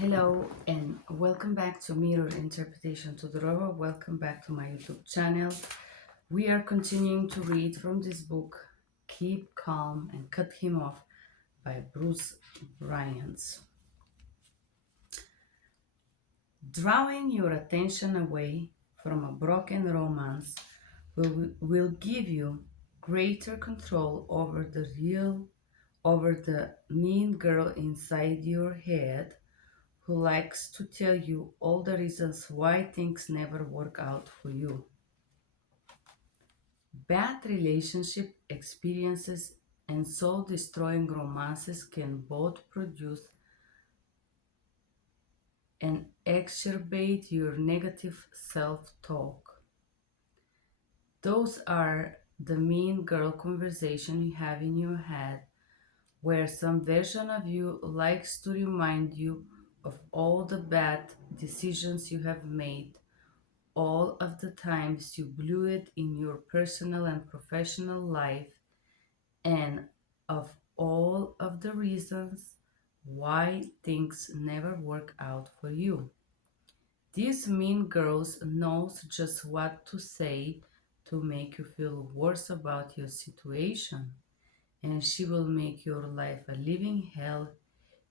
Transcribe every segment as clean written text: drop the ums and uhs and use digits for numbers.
Hello and welcome back to Mirror Interpretation Todorova. Welcome back to my YouTube channel. We are continuing to read from this book, Keep Calm and Cut Him Off by Bruce Bryans. Drawing your attention away from a broken romance will give you greater control over the mean girl inside your head who likes to tell you all the reasons why things never work out for you. Bad relationship experiences and soul destroying romances can both produce and exacerbate your negative self talk. Those are the mean girl conversation you have in your head, where some version of you likes to remind you of all the bad decisions you have made, all of the times you blew it in your personal and professional life, and of all of the reasons why things never work out for you. This mean girls knows just what to say to make you feel worse about your situation, and she will make your life a living hell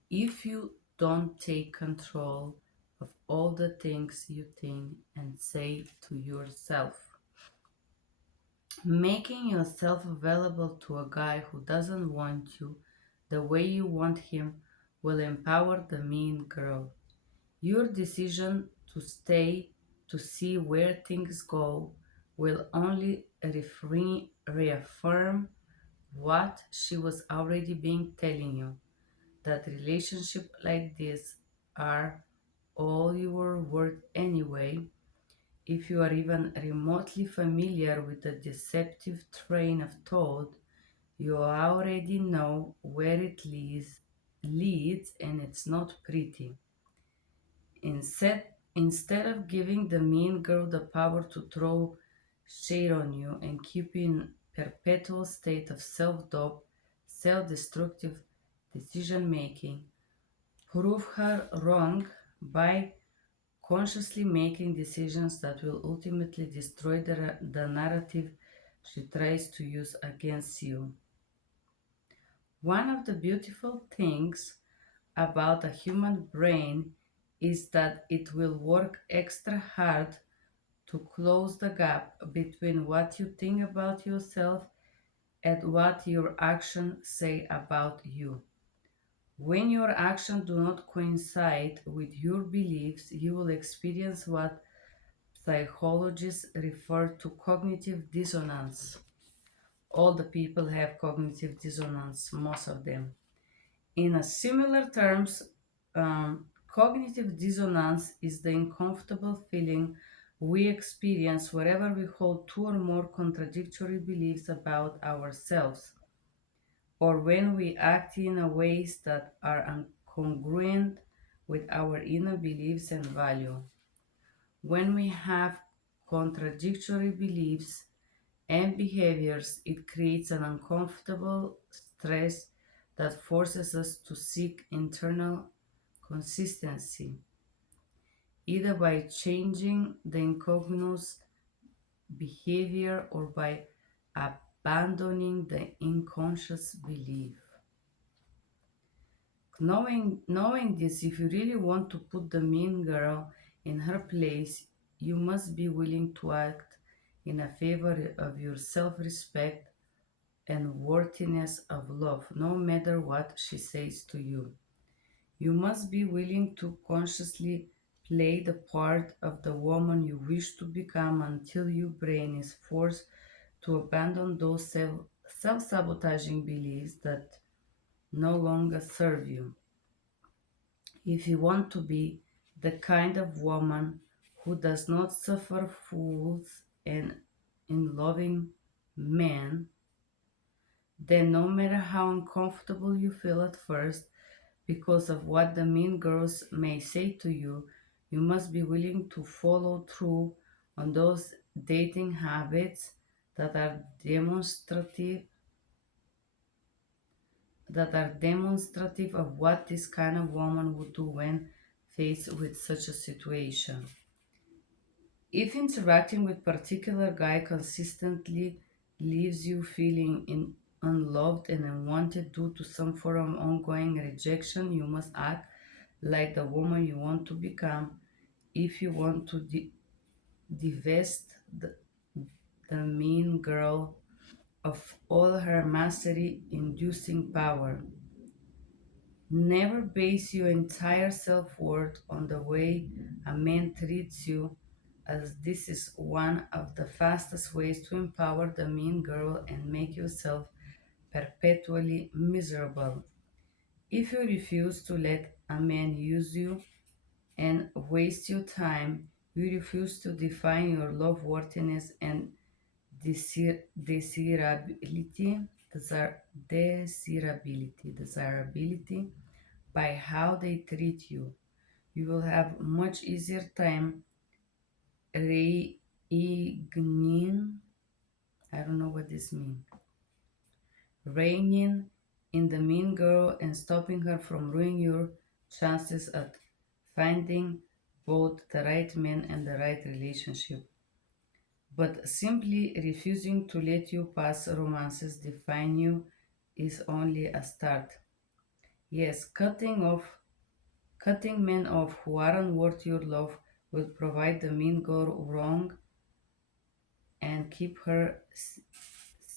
if you don't take control of all the things you think and say to yourself. Making yourself available to a guy who doesn't want you the way you want him will empower the mean girl. Your decision to stay to see where things go will only reaffirm what she was already being telling you, that relationships like this are all you were worth anyway. If you are even remotely familiar with the deceptive train of thought, you already know where it leads, and it's not pretty. Instead of giving the mean girl the power to throw shade on you and keep you in perpetual state of self-doubt, self-destructive decision making, prove her wrong by consciously making decisions that will ultimately destroy the narrative she tries to use against you. One of the beautiful things about a human brain is that it will work extra hard to close the gap between what you think about yourself and what your actions say about you. When your actions do not coincide with your beliefs, you will experience what psychologists refer to cognitive dissonance. All the people have cognitive dissonance, most of them. In a similar terms, cognitive dissonance is the uncomfortable feeling we experience wherever we hold two or more contradictory beliefs about ourselves, or when we act in a ways that are incongruent with our inner beliefs and value. When we have contradictory beliefs and behaviors, it creates an uncomfortable stress that forces us to seek internal consistency, either by changing the incongruous behavior or by abandoning the unconscious belief. Knowing this, if you really want to put the mean girl in her place, you must be willing to act in a favor of your self-respect and worthiness of love, no matter what she says to you. You must be willing to consciously play the part of the woman you wish to become until your brain is forced to abandon those self-sabotaging beliefs that no longer serve you. If you want to be the kind of woman who does not suffer fools and in loving men, then no matter how uncomfortable you feel at first because of what the mean girls may say to you, you must be willing to follow through on those dating habits that are demonstrative of what this kind of woman would do when faced with such a situation. If interacting with particular guy consistently leaves you feeling unloved and unwanted due to some form of ongoing rejection, you must act like the woman you want to become. If you want to divest the mean girl of all her mastery inducing power. Never base your entire self worth on the way a man treats you, as this is one of the fastest ways to empower the mean girl and make yourself perpetually miserable. If you refuse to let a man use you and waste your time, you refuse to define your love worthiness and desirability, desirability by how they treat you. You will have much easier time reigning. I don't know what this means. Reigning in the mean girl and stopping her from ruining your chances at finding both the right man and the right relationship. But simply refusing to let your past romances define you is only a start. Yes, cutting men off who aren't worth your love will provide the mean girl wrong and keep her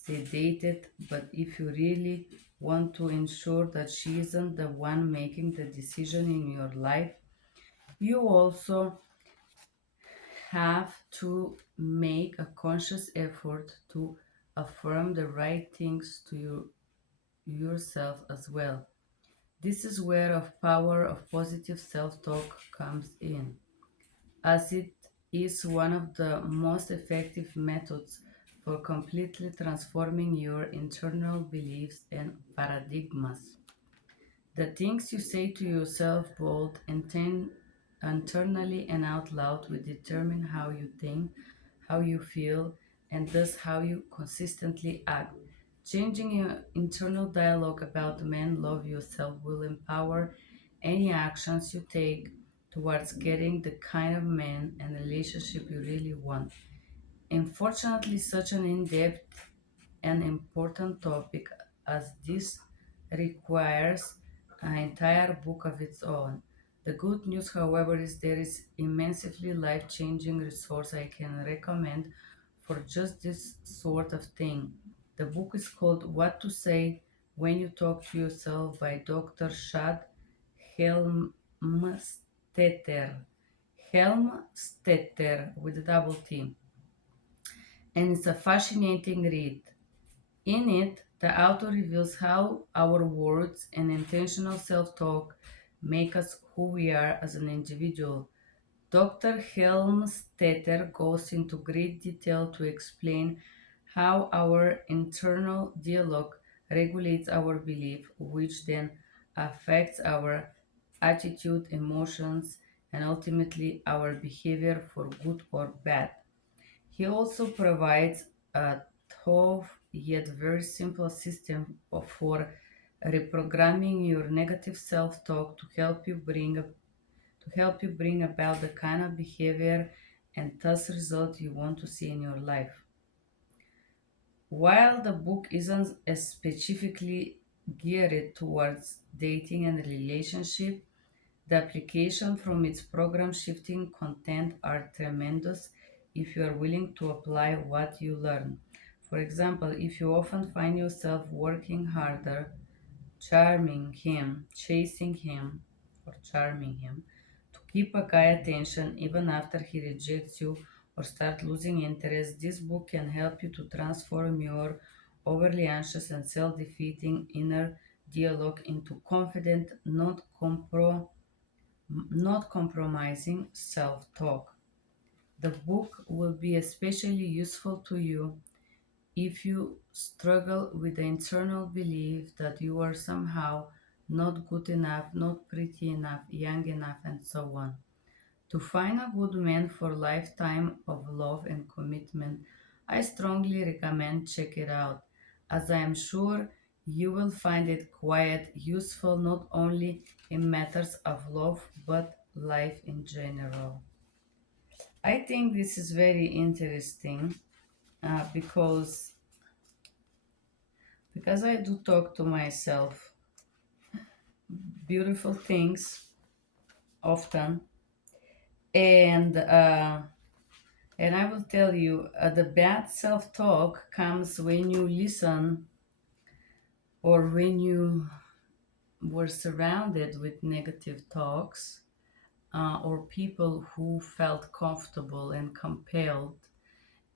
sedated. But if you really want to ensure that she isn't the one making the decision in your life, you also have to make a conscious effort to affirm the right things to yourself as well. This is where the power of positive self-talk comes in, as it is one of the most effective methods for completely transforming your internal beliefs and paradigms. The things you say to yourself both internally and out loud will determine how you think, how you feel, and thus how you consistently act. Changing your internal dialogue about men love yourself will empower any actions you take towards getting the kind of man and relationship you really want. Unfortunately, such an in depth and important topic as this requires an entire book of its own. The good news, however, is there is immensely life-changing resource I can recommend for just this sort of thing. The book is called What to Say When You Talk to Yourself by Dr. Shad Helmstetter. Helmstetter with a double T. And it's a fascinating read. In it, the author reveals how our words and intentional self talk make us who we are as an individual. Dr. Helmstetter goes into great detail to explain how our internal dialogue regulates our belief, which then affects our attitude, emotions, and ultimately our behavior for good or bad. He also provides a tough yet very simple system for reprogramming your negative self-talk to help you bring about the kind of behavior and thus result you want to see in your life. While the book isn't specifically geared towards dating and relationship, the application from its program shifting content are tremendous if you are willing to apply what you learn. For example, if you often find yourself working harder, charming him, to keep a guy attention even after he rejects you or start losing interest, this book can help you to transform your overly anxious and self-defeating inner dialogue into confident, not compromising self talk. The book will be especially useful to you if you struggle with the internal belief that you are somehow not good enough, not pretty enough, young enough, and so on. To find a good man for lifetime of love and commitment, I strongly recommend check it out, as I am sure you will find it quite useful not only in matters of love but life in general. I think this is very interesting because I do talk to myself beautiful things often, and I will tell you, the bad self-talk comes when you listen or when you were surrounded with negative talks, or people who felt comfortable and compelled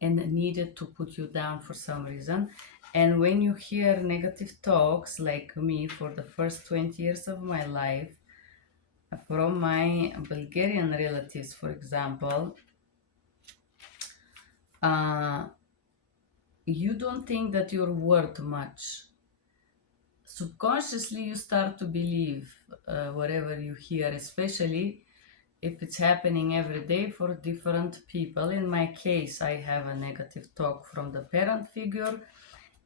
and needed to put you down for some reason. And when you hear negative talks, like me, for the first 20 years of my life, from my Bulgarian relatives, for example, uh, you don't think that you're worth much. Subconsciously, you start to believe whatever you hear, especially if it's happening every day for different people. In my case, I have a negative talk from the parent figure,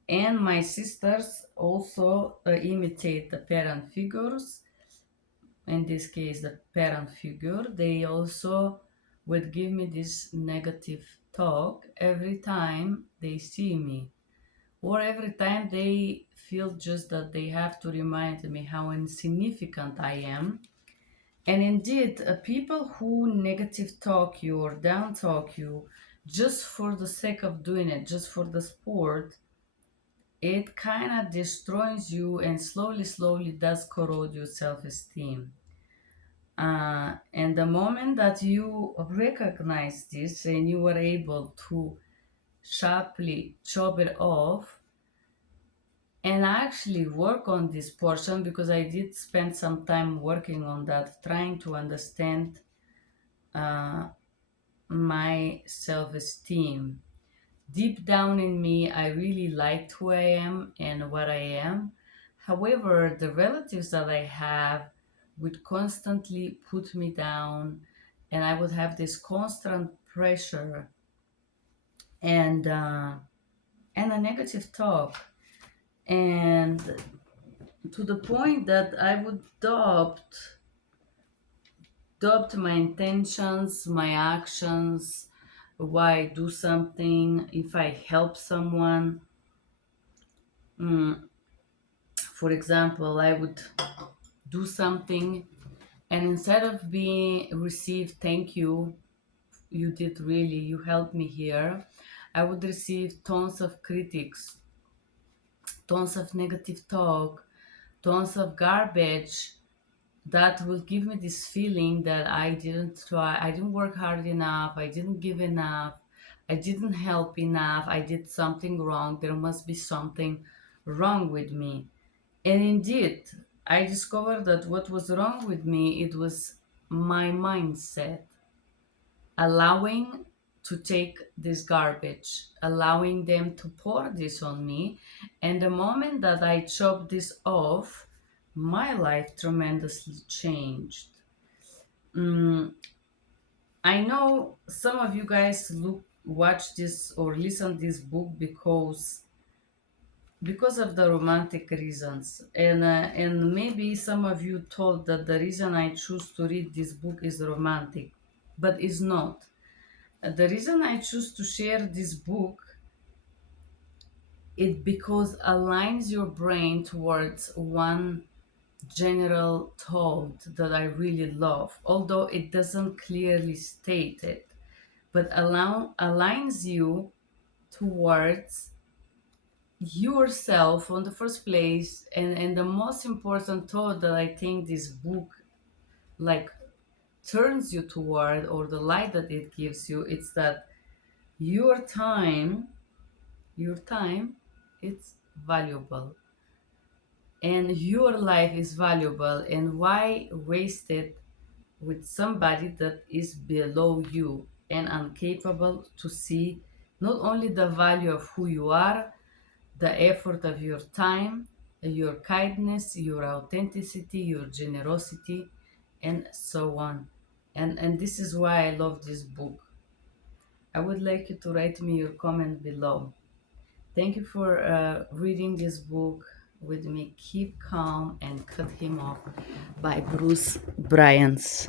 and my sisters also imitate the parent figures. In this case, the parent figure, they also would give me this negative talk every time they see me, or every time they feel just that they have to remind me how insignificant I am. And indeed, people who negative talk you or down talk you just for the sake of doing it, just for the sport, it kind of destroys you and slowly, slowly does corrode your self esteem. And the moment that you recognize this and you were able to sharply chop it off and actually work on this portion, because I did spend some time working on that, trying to understand uh, my self esteem. Deep down in me, I really liked who I am and what I am. However, the relatives that I have would constantly put me down, and I would have this constant pressure and a negative talk, and to the point that I would doubt my intentions, my actions, why I do something, if I help someone. Mm, for example, I would do something, and instead of being received, thank you, you did really, you helped me here, I would receive tons of critics, tons of negative talk, tons of garbage that will give me this feeling that I didn't try, I didn't work hard enough, I didn't give enough, I didn't help enough, I did something wrong, there must be something wrong with me. And indeed, I discovered that what was wrong with me, it was my mindset, allowing to take this garbage, allowing them to pour this on me. And the moment that I chopped this off, my life tremendously changed. Mm, I know some of you guys watch this or listen this book because of the romantic reasons, and maybe some of you thought that the reason I choose to read this book is romantic, but it's not. The reason I choose to share this book, it because aligns your brain towards one general thought that I really love, although it doesn't clearly state it, but aligns you towards yourself on the first place. And the most important thought that I think this book like turns you toward, or the light that it gives you, it's that your time your time it's valuable, and your life is valuable, and why waste it with somebody that is below you and incapable to see not only the value of who you are, the effort of your time, your kindness, your authenticity, your generosity, and so on. And this is why I love this book. I would like you to write me your comment below. Thank you for reading this book with me. Keep Calm and Cut Him Off by Bruce Bryans.